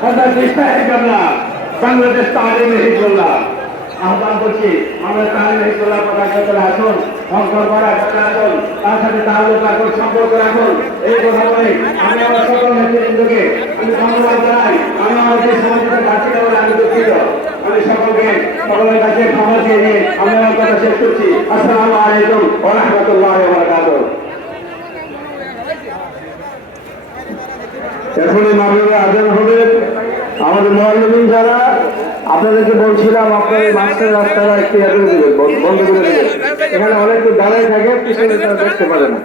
কাবলা বাংলাদেশ তালিম হিজবুল্লাহ আহ্বান করছি আমরা তালিম হিজবুল্লাহ পতাকা করে আসুন অঙ্কন করা আসুন তার সাথে তাল্লুক রাখুন সম্পর্ক রাখুন এই কথা বলে আমি আমার সকল নেতৃবৃন্দকে আমি ধন্যবাদ জানাই আমি আমাদের সমাজের কাছে বলে আমি দুঃখিত আমি সকলকে সকলের কাছে ক্ষমা চেয়ে নিয়ে আমি আমার কথা শেষ করছি আসসালামু আলাইকুম ওয়া রাহমাতুল্লাহি বারাকাতুহু এখনই মাগরিবে আজান হবে। আপনাদেরকে বলছিলাম আপনাদের মাস্টার রাস্তারা একটু বন্ধ করে দেবেন। এখানে অনেক দাঁড়ায় থাকে দেখতে পারে না।